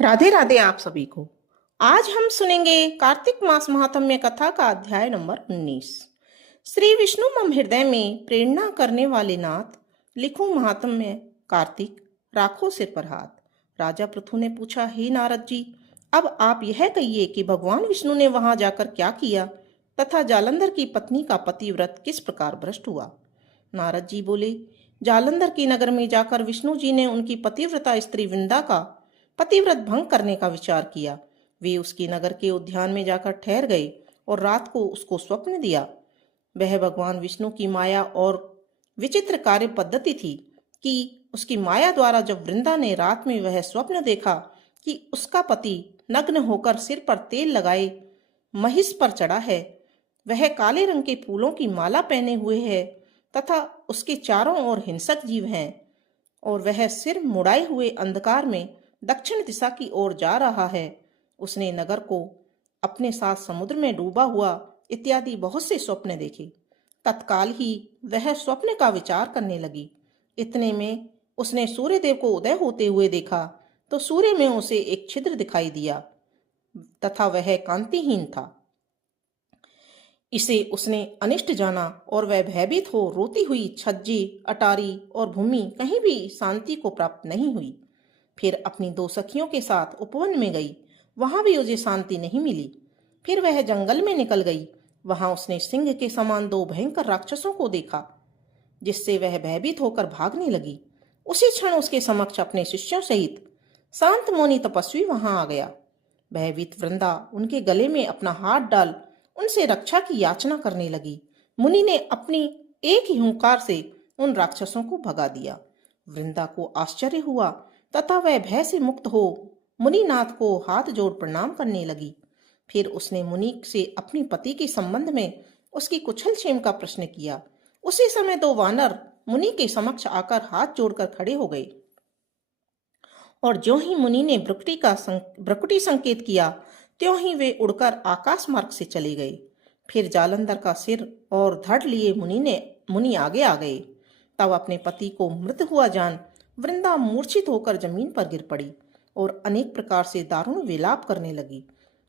राधे राधे आप सभी को। आज हम सुनेंगे कार्तिक मास महात्म्य कथा का अध्याय नंबर 19। श्री विष्णु मम हृदय में प्रेरणा करने वाले नाथ, लिखो महात्म्य। कार्तिक, राखो सिर पर हाथ। राजा पृथु ने पूछा, हे नारद जी, अब आप यह कहिए कि भगवान विष्णु ने वहां जाकर क्या किया तथा जालंधर की पत्नी का पतिव्रत किस प्रकार भ्रष्ट हुआ। नारद जी बोले, जालंधर की नगर में जाकर विष्णु जी ने उनकी पतिव्रता स्त्री वृंदा का पतिव्रत भंग करने का विचार किया। वे उसकी नगर के उद्यान में जाकर ठहर गए और रात को उसको स्वप्न दिया। वह भगवान विष्णु की माया और विचित्र कार्य पद्धति थी कि उसकी माया द्वारा जब वृंदा ने रात में वह स्वप्न देखा कि उसका पति नग्न होकर सिर पर तेल लगाए महिष पर चढ़ा है, वह काले रंग के फूलों की माला पहने हुए है तथा उसके चारों ओर हिंसक जीव हैं, और वह सिर मुड़ाए हुए अंधकार में दक्षिण दिशा की ओर जा रहा है। उसने नगर को अपने साथ समुद्र में डूबा हुआ इत्यादि बहुत से स्वप्न देखे। तत्काल ही वह स्वप्न का विचार करने लगी। इतने में उसने सूर्यदेव को उदय होते हुए देखा तो सूर्य में उसे एक छिद्र दिखाई दिया तथा वह कांतिहीन था। इसे उसने अनिष्ट जाना और वह भयभीत हो रोती हुई छज्जे, अटारी और भूमि कहीं भी शांति को प्राप्त नहीं हुई। फिर अपनी दो सखियों के साथ उपवन में गई, वहां भी उसे शांति नहीं मिली। फिर वह जंगल में निकल गई, वहां उसने सिंह के समान दो भयंकर राक्षसों को देखा, जिससे वह भयभीत होकर भागने लगी। उसी क्षण उसके समक्ष अपने शिष्यों सहित शांत मौनी तपस्वी वहां आ गया। भयभीत वृंदा उनके गले में अपना हाथ डाल उनसे रक्षा की याचना करने लगी। मुनि ने अपनी एक ही हुंकार से उन राक्षसों को भगा दिया। वृंदा को आश्चर्य हुआ तथा वह भय से मुक्त हो मुनिनाथ को हाथ जोड़ प्रणाम करने लगी। फिर उसने मुनि से अपनी पति के संबंध में उसकी कुशल क्षेम का प्रश्न किया। उसी समय दो वानर मुनि के समक्ष आकर हाथ जोड़कर खड़े हो गए, और ज्यों ही मुनि ने भ्रुकुटी संकेत किया, त्यों ही वे उड़कर आकाश मार्ग से चले गए। फिर जालंधर का सिर और धड़ लिए मुनि आगे आ गए। तब अपने पति को मृत हुआ जान वृंदा मूर्छित होकर जमीन पर गिर पड़ी और अनेक प्रकार से दारुण विलाप करने लगी।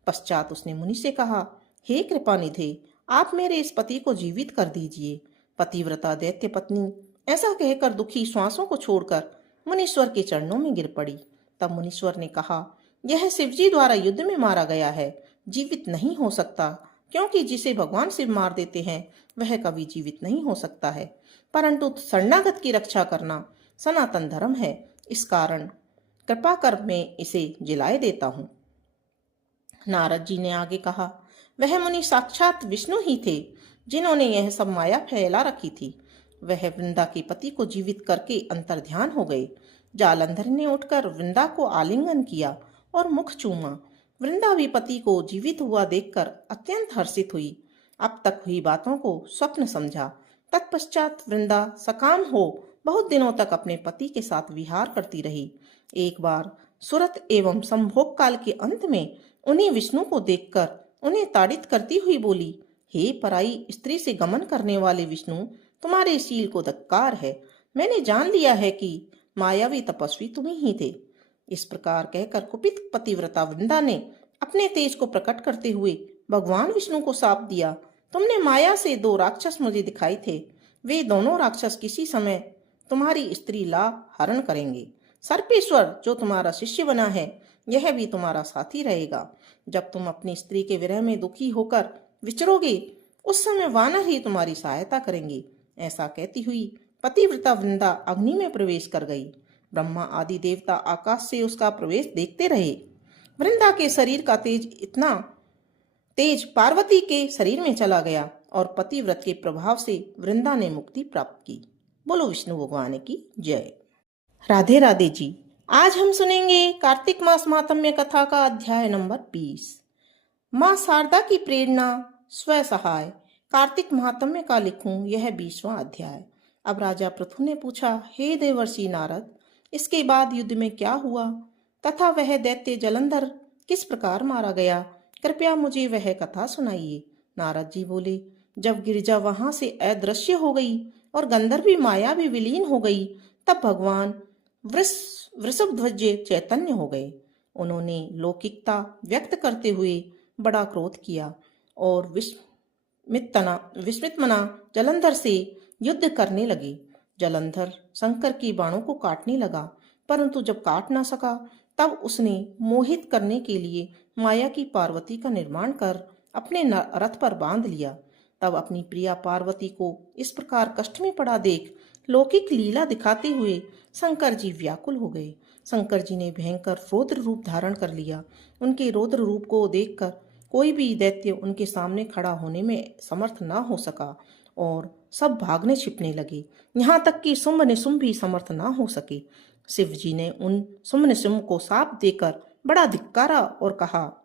पश्चात उसने मुनि से कहा, हे कृपानिधे, आप मेरे इस पति को जीवित कर दीजिए। पतिव्रता दैत्य पत्नी ऐसा कहकर दुखी श्वासों को छोड़कर मुनीश्वर के चरणों में गिर पड़ी। तब मुनीश्वर ने कहा, यह शिवजी द्वारा युद्ध में मारा गया है, जीवित नहीं हो सकता, क्योंकि जिसे भगवान शिव मार देते हैं वह कभी जीवित नहीं हो सकता है। परंतु शरणागत की रक्षा करना सनातन धर्म है, इस कारण कृपा कर मैं इसे जिलाए देता हूँ। नारद जी ने आगे कहा, वह मुनि साक्षात विष्णु ही थे, जिन्होंने यह सब माया फैला रखी थी। वह वृंदा के पति को जीवित करके अंतर्ध्यान हो गए। जालंधर ने उठकर वृंदा को आलिंगन किया और मुख चूमा। वृंदा भी पति को जीवित हुआ देखकर अत्यंत हर्षित हुई। अब तक हुई बातों को स्वप्न समझा। तत्पश्चात वृंदा सकाम हो बहुत दिनों तक अपने पति के साथ विहार करती रही। एक बार सुरत एवं संभोग काल के अंत में उन्हें विष्णु को देखकर उन्हें ताड़ित करती हुई बोली, हे पराई स्त्री से गमन करने वाले विष्णु, तुम्हारे शील को धिक्कार है। मैंने जान लिया है कि मायावी तपस्वी तुम ही थे। इस प्रकार कहकर कुपित पतिव्रता वृंदा ने अपने तेज को प्रकट करते हुए भगवान विष्णु को शाप दिया, तुमने माया से दो राक्षस मुझे दिखाई थे, वे दोनों राक्षस किसी समय तुम्हारी स्त्री ला हरण करेंगे। सर्पेश्वर जो तुम्हारा शिष्य बना है, यह भी तुम्हारा साथी रहेगा। जब तुम अपनी स्त्री के विरह में दुखी होकर विचरोगे, उस समय वानर ही तुम्हारी सहायता करेंगे। ऐसा कहती हुई पतिव्रता वृंदा अग्नि में प्रवेश कर गई। ब्रह्मा आदि देवता आकाश से उसका प्रवेश देखते रहे। वृंदा के शरीर का तेज इतना तेज पार्वती के शरीर में चला गया और पतिव्रत के प्रभाव से वृंदा ने मुक्ति प्राप्त की। बोलो विष्णु भगवान की जय। राधे राधे जी। आज हम सुनेंगे कार्तिक मास महात्म्य कथा का अध्याय नंबर 20। माँ शारदा की प्रेरणा स्व सहाय। कार्तिक महात्म्य का लिखूं यह 20वां अध्याय। अब राजा पृथु ने पूछा, हे देवर्षि नारद, इसके बाद युद्ध में क्या हुआ तथा वह दैत्य जलंधर किस प्रकार मारा गया, कृपया मुझे वह कथा सुनाइए। नारद जी बोले, जब गिरिजा वहां से अदृश्य हो गई और गंधर्वी माया भी विलीन हो गई, तब भगवान वृषभ ध्वज चैतन्य हो गए। उन्होंने लौकिकता व्यक्त करते हुए बड़ा क्रोध किया और विस्मित मना जलंधर से युद्ध करने लगे। जलंधर शंकर की बाणों को काटने लगा, परंतु जब काट ना सका तब उसने मोहित करने के लिए माया की पार्वती का निर्माण कर अपने रथ पर बांध लिया। तब अपनी प्रिया पार्वती को इस प्रकार कष्ट में पड़ा देख लौकिक लीला दिखाते हुए शंकर जी व्याकुल हो गए। शंकर जी ने भयंकर रौद्र रूप धारण कर लिया। उनके रौद्र रूप को देखकर कोई भी दैत्य उनके सामने खड़ा होने में समर्थ न हो सका और सब भागने छिपने लगे। यहाँ तक कि शुंभ निशुंभ भी समर्थ न हो सके। शिव जी ने उन शुंभ निशुंभ को शाप देकर बड़ा धिक्कारा और कहा,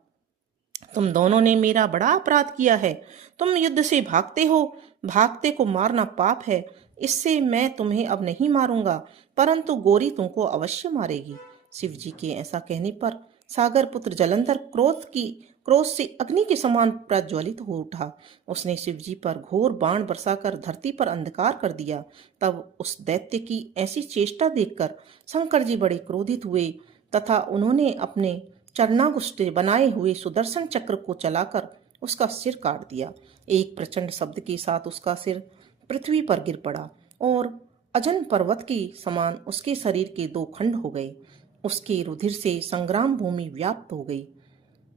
तुम दोनों ने मेरा बड़ा अपराध किया है। तुम युद्ध से भागते हो, भागते को मारना पाप है। इससे मैं तुम्हें अब नहीं मारूंगा, परंतु गौरी तुमको अवश्य मारेगी। शिव जी के ऐसा कहने पर सागर पुत्र जलंधर क्रोध से अग्नि के समान प्रज्वलित हो उठा। उसने शिव जी पर घोर बाण बरसाकर धरती पर अंधकार कर दिया। तब उस दैत्य की ऐसी चेष्टा देखकर शंकर जी बड़े क्रोधित हुए तथा उन्होंने अपने चरणागुष्टे बनाए हुए सुदर्शन चक्र को चलाकर उसका सिर काट दिया। एक प्रचंड शब्द के साथ उसका सिर पृथ्वी पर गिर पड़ा और अजन पर्वत के समान उसके शरीर के दो खंड हो गए। उसके रुधिर से संग्राम भूमि व्याप्त हो गई।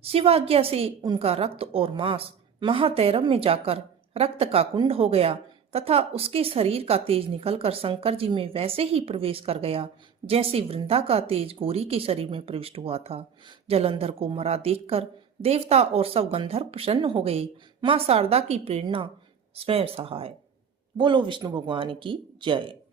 शिवाज्ञा से उनका रक्त और मांस महातैरव में जाकर रक्त का कुंड हो गया तथा उसके शरीर का तेज निकलकर शंकर जी में वैसे ही प्रवेश कर गया जैसे वृंदा का तेज गौरी के शरीर में प्रविष्ट हुआ था। जलंधर को मरा देखकर देवता और सब गंधर्व प्रसन्न हो गए। मां शारदा की प्रेरणा स्वयं सहाय। बोलो विष्णु भगवान की जय।